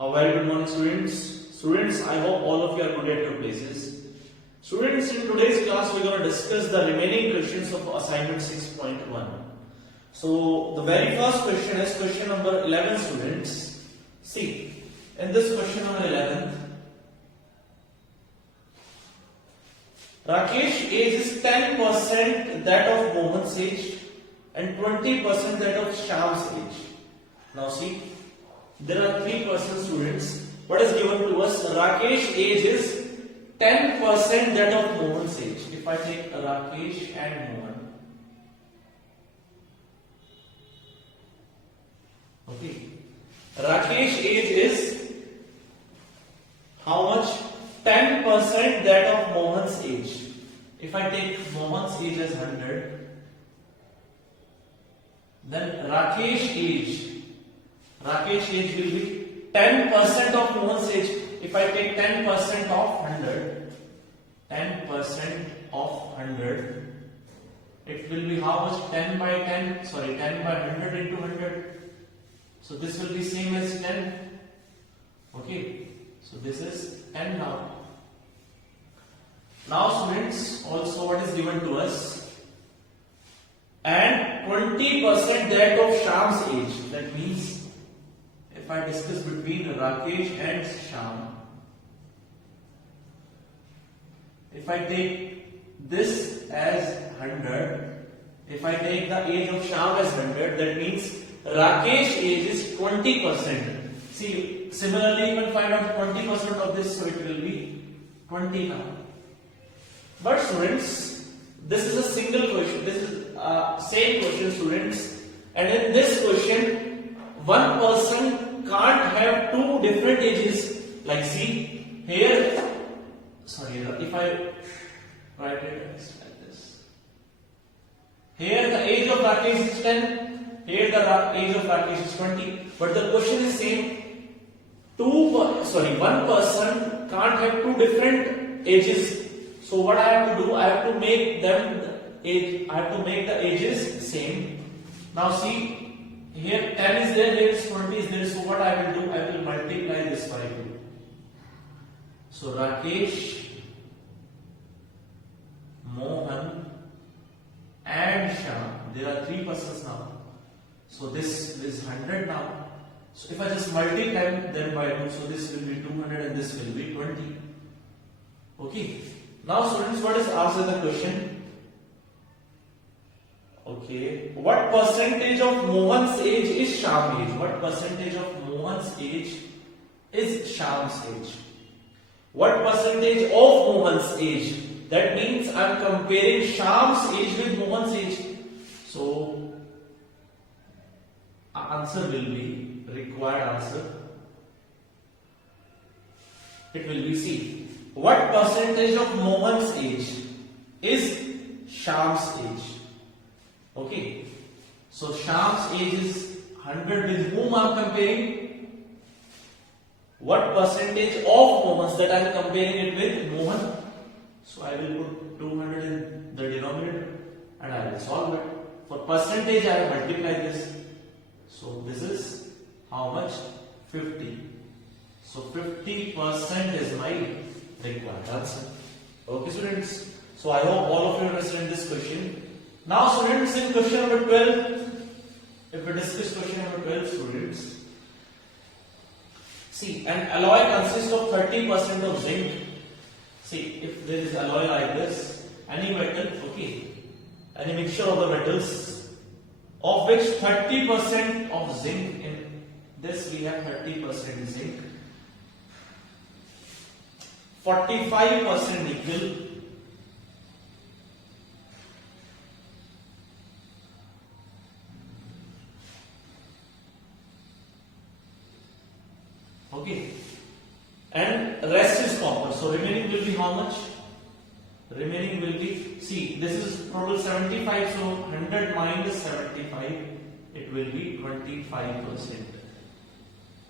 A very good morning, students. Students, I hope all of you are good at your places. Students, in today's class, we're going to discuss the remaining questions of assignment 6.1. So, the very first question is question number 11, students. See, in this question number 11, Rakesh age is 10% that of Mohan's age and 20% that of Shyam's age. Now see, there are 3 persons, students. What is given to us? Rakesh age is 10% that of Mohan's age. If I take Rakesh and Mohan, okay, Rakesh age is how much? 10% that of Mohan's age. If I take Mohan's age as 100, then Rakesh age will be 10% of Mohan's age. If I take 10% of 100, 10% of 100, it will be how much? 10 by 100 into 100. So this will be same as 10. Okay. So this is 10 now. Now students, also what is given to us? And 20% that of Shyam's age. That means if I discuss between Rakesh and Shyam, if I take this as 100, if I take the age of Shyam as 100, that means Rakesh age is 20%. See, similarly, you can find out 20% of this, so it will be 20 now. But students, this is a single question. This is same question, students. And in this question, one person can't have 2 different ages. Like see, here, if I write it like this. Here the age of Rakesh is 10. Here the age of Rakesh is 20. But the question is same. One person can't have 2 different ages. So what I have to do? I have to make the ages same. Now see, here 10 is there, here is 20 is there. So what I will do? I will multiply this by 2. So Rakesh, Mohan, and Shyam. There are 3 persons now. So this is 100 now. So if I just multiply them by 2, so this will be 200 and this will be 20. Okay. Now students, what is answer the question? Okay. What percentage of Mohan's age is Shyam's age? What percentage of Mohan's age is Shyam's age? What percentage of Mohan's age? That means I am comparing Shyam's age with Mohan's age. So answer will be required answer. It will be C. What percentage of Mohan's age is Shyam's age? Okay. So Shyam's age is 100 with whom I am comparing? What percentage of Mohan's that I am comparing it with? Mohan. So I will put 200 in the denominator and I will solve it. For percentage I will multiply this. So this is how much? 50. So 50% is my required answer. Okay students. So I hope all of you understand this question. Now students, in question number 12, if we discuss question number 12, students. See, an alloy consists of 30% of zinc. See, if there is alloy like this, any metal, okay, any mixture of the metals, of which 30% of zinc, in this we have 30% zinc, 45% nickel, okay, and rest is copper. So remaining will be how much? Remaining will be, see, this is total 75, so 100 minus 75, it will be 25%.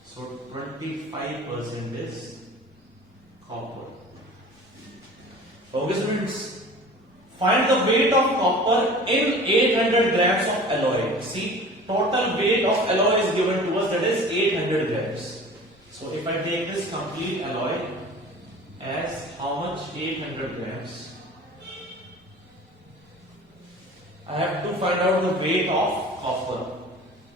So 25% is copper. Okay students, find the weight of copper in 800 grams of alloy. See, total weight of alloy is given to us, that is 800 grams. So if I take this complete alloy as how much? 800 grams. I have to find out the weight of copper.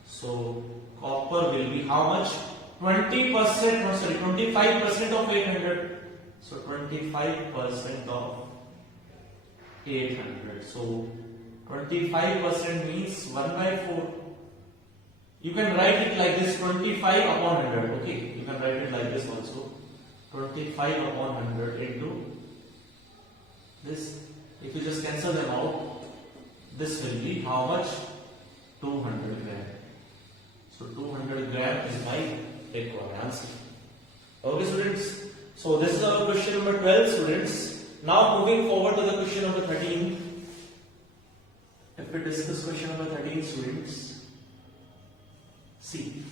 So copper will be how much? 25% of 800. So 25% of 800. So 25% means 1 by 4. You can write it like this, 25 upon 100. Okay, you can write it like this also. 25 upon 100 into this. If you just cancel them out, this will be how much? 200 gram. So 200 gram is my required answer. Okay, students. So this is our question number 12, students. Now moving forward to the question number 13. If we discuss question number 13, students, see.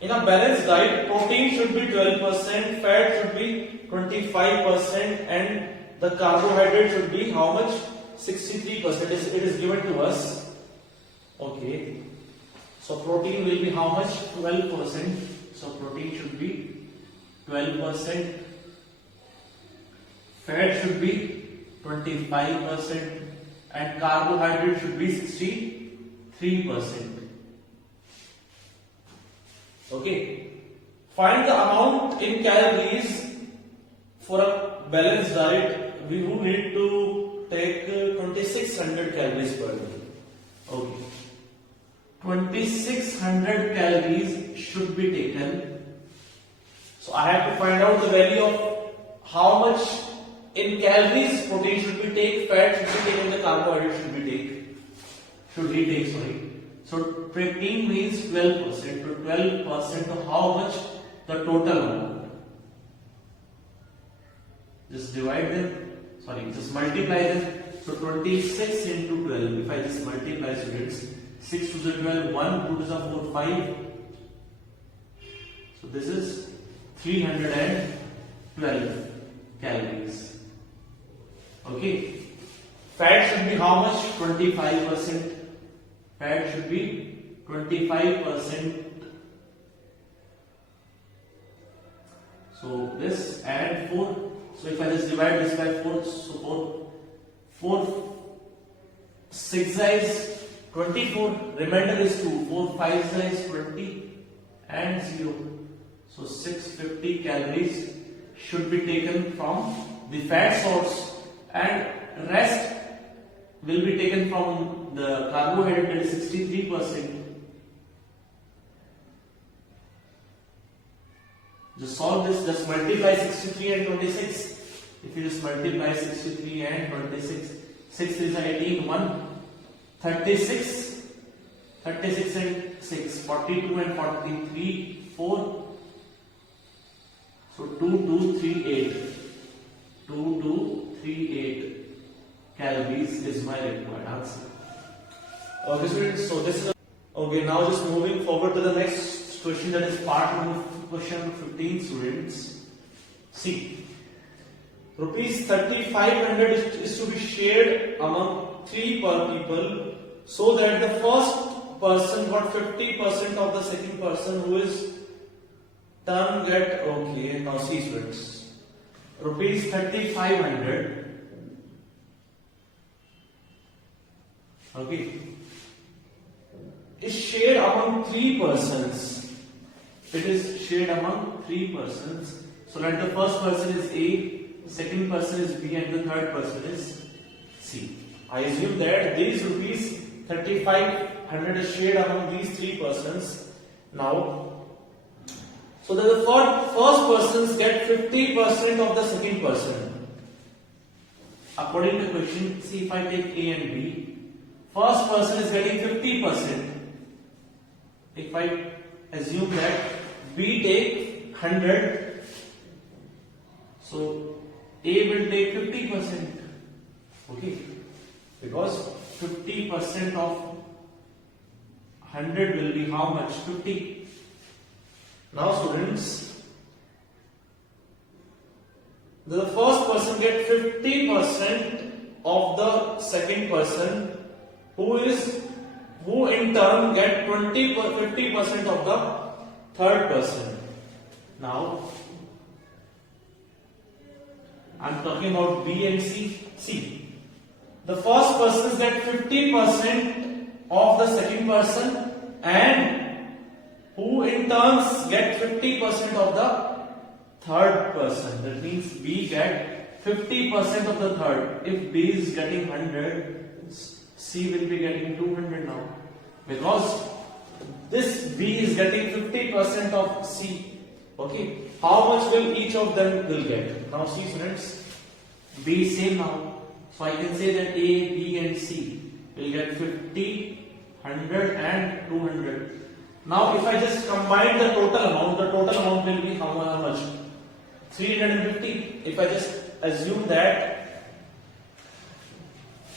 In a balanced diet, protein should be 12%, fat should be 25%, and the carbohydrate should be how much? 63%. It is given to us. Okay. So protein will be how much? 12%. So protein should be 12%. Fat should be 25%, and carbohydrate should be 63%. Okay. Find the amount in calories for a balanced diet. We would need to take 2600 calories per day. Okay. 2600 calories should be taken. So I have to find out the value of how much in calories protein should be taken, fat should be taken, the carbohydrate should he take, sorry. So protein means 12%. So 12% of how much? The total amount. Just divide them, just multiply them. So 26 into 12. If I just multiply, students, 6 to the 12, 1, 2 to the 4, 5. So this is 312 calories. Okay. Fat should be how much? 25%. Fat should be 25%. So this and 4. So if I just divide this by 4, so 4 6 is 24. Remainder is 2. 4 5 is 20 and 0. So 650 calories should be taken from the fat source, and rest will be taken from the carbohydrate, that is 63%. Just solve this, just multiply 63 and 26. If you just multiply 63 and 26, 6 is 18, 1, 36, 36 and 6, 42 and 43, 4. So 2238. 2238 calories is my required answer. Okay, students, so this is okay. Now just moving forward to the next question, that is part number question number 15, students. See, rupees 3500 is to be shared among 3 per people, so that the first person got 50% of the second person who is turn get. Okay, now see, students, rupees 3500. Okay, is shared among 3 persons. It is shared among 3 persons. So that the first person is A, the second person is B, and the third person is C. I assume that these rupees 3500 is shared among these 3 persons. Now, so that the first persons get 50% of the second person. According to the question, see, if I take A and B, first person is getting 50%. If I assume that B take 100, so A will take 50%. Okay, because 50% of 100 will be how much? 50. Now, students, the first person get 50% of the second person, who in turn get 50% of the third person. Now I'm talking about B and C. See, the first person get 50% of the second person, and who in turns get 50% of the third person. That means B get 50% of the third. If B is getting 100, C will be getting 200 now, because this B is getting 50% of C. Okay, how much will each of them will get? Now see students, B is same now, so I can say that A, B and C will get 50, 100 and 200. Now if I just combine the total amount will be how much? 350. If I just assume that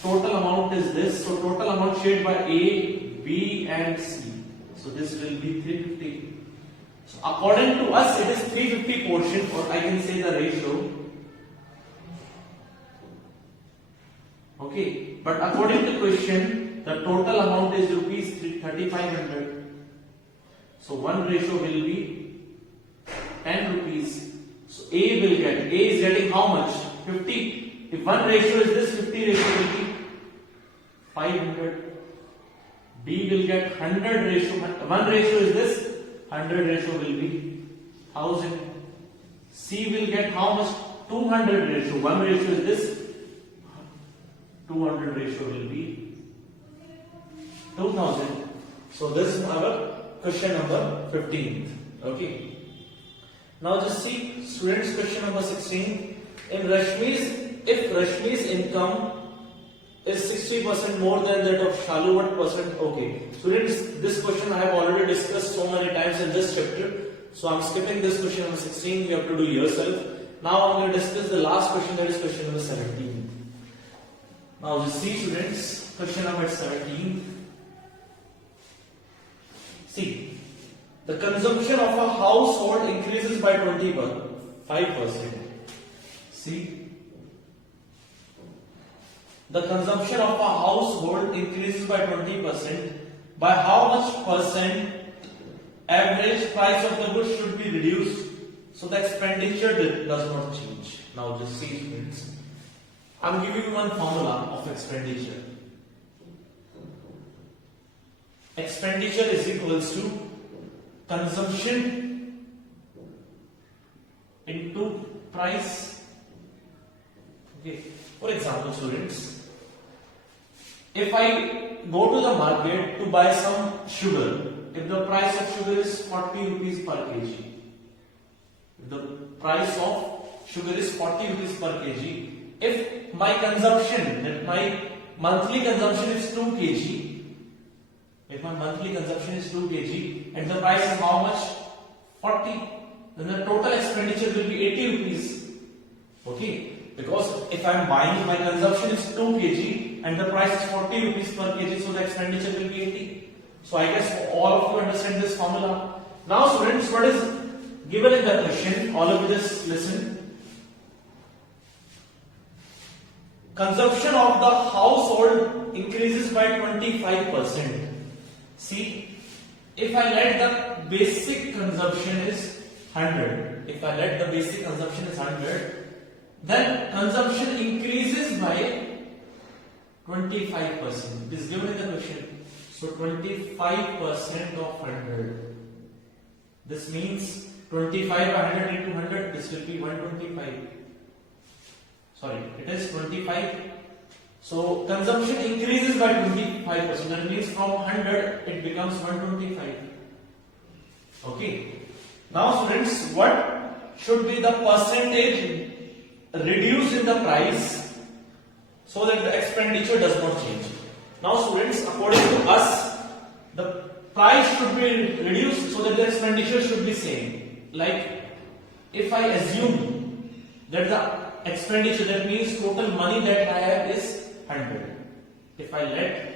total amount is this, so total amount shared by A, B and C, so this will be 350. So according to us, it is 350 portion, or I can say the ratio. Okay, but according to question, the total amount is rupees 3500. So one ratio will be 10 rupees. So A will get, A is getting how much? 50. If one ratio is this, 50 ratio will be 500. B will get 100 ratio, one ratio is this, 100 ratio will be 1000. C will get how much? 200 ratio. One ratio is this, 200 ratio will be 2000. So this is our question number 15. Okay. Now just see students, question number 16. If Rashmi's income is 60% more than that of Shalu, what percent? Okay. Students, this question I have already discussed so many times in this chapter. So I'm skipping this question number 16. You have to do yourself. Now I'm going to discuss the last question, that is question number 17. Now just see students, question number 17. See, the consumption of a household increases by 25%. See, the consumption of a household increases by 20%. By how much percent average price of the goods should be reduced so the expenditure does not change? Now just see students, I'm giving you one formula of expenditure. Expenditure is equals to consumption into price. Okay. For example, students, if I go to the market to buy some sugar, if the price of sugar is 40 rupees per kg, if the price of sugar is 40 rupees per kg, if my consumption, that my monthly consumption is 2 kg, if my monthly consumption is 2 kg and the price is how much? 40, then the total expenditure will be 80 rupees. Okay, because if I am buying, my consumption is 2 kg and the price is 40 rupees per kg, so the expenditure will be 80. So I guess all of you understand this formula. Now students, what is given in the question? All of you just listen. Consumption of the household increases by 25%. See, if I let the basic consumption is 100, if I let the basic consumption is 100, then consumption increases by 25%. It is given in the question. So 25% of 100. This means 25 by 100 into 100, this will be 125. Sorry, it is 25. So consumption increases by 25%. That means from 100 it becomes 125. Okay. Now students, what should be the percentage reduced in the price so that the expenditure does not change? Now students, according to us, the price should be reduced so that the expenditure should be same. Like if I assume that the expenditure, that means total money that I have is 100. If I let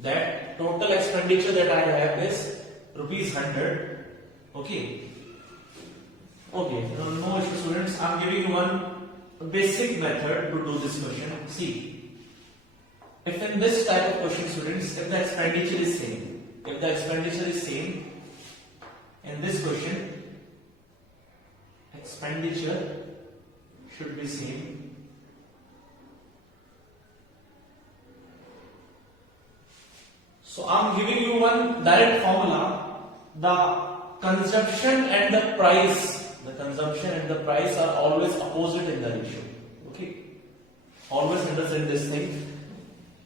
that total expenditure that I have is rupees 100, okay. Okay, no issue students. I am giving you one basic method to do this question. See, if in this type of question students, if the expenditure is same in this question, expenditure should be same. So I'm giving you one direct formula. The consumption and the price are always opposite in the ratio. Okay, always understand this thing.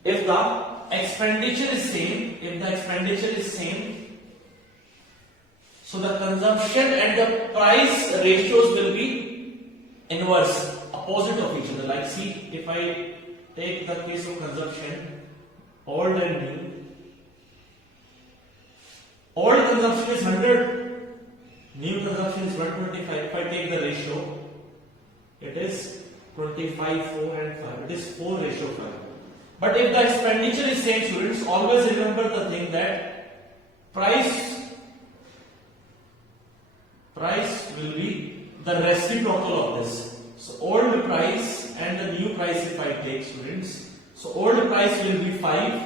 If the expenditure is same, so the consumption and the price ratios will be inverse, opposite of each other. Like see, if I take the case of consumption, old and new. Old consumption is 100, new consumption is 125. If I take the ratio, it is 25, 4 and 5. It is 4:5. But if the expenditure is same, students, always remember the thing that price will be the reciprocal of this. So old price and the new price, if I take, students, so old price will be 5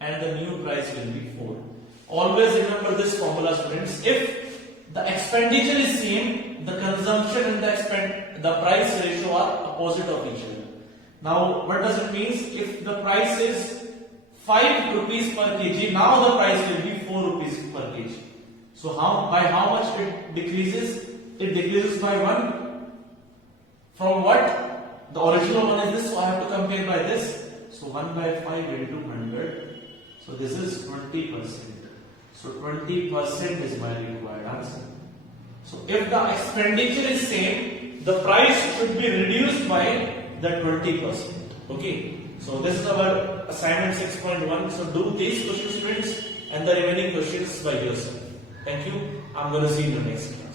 and the new price will be 4. Always remember this formula, students. If the expenditure is same, the consumption and the price ratio are opposite of each other. Now, what does it mean? If the price is 5 rupees per kg, now the price will be 4 rupees per kg. So by how much it decreases? It decreases by 1. From what? The original one is this, so I have to compare by this. So 1 by 5 into 100. So this is 20%. So 20% is my required answer. So if the expenditure is same, the price should be reduced by the 20%. Okay. So this is our assignment 6.1. So do these questions, students, and the remaining questions by yourself. Thank you. I'm going to see you in the next class.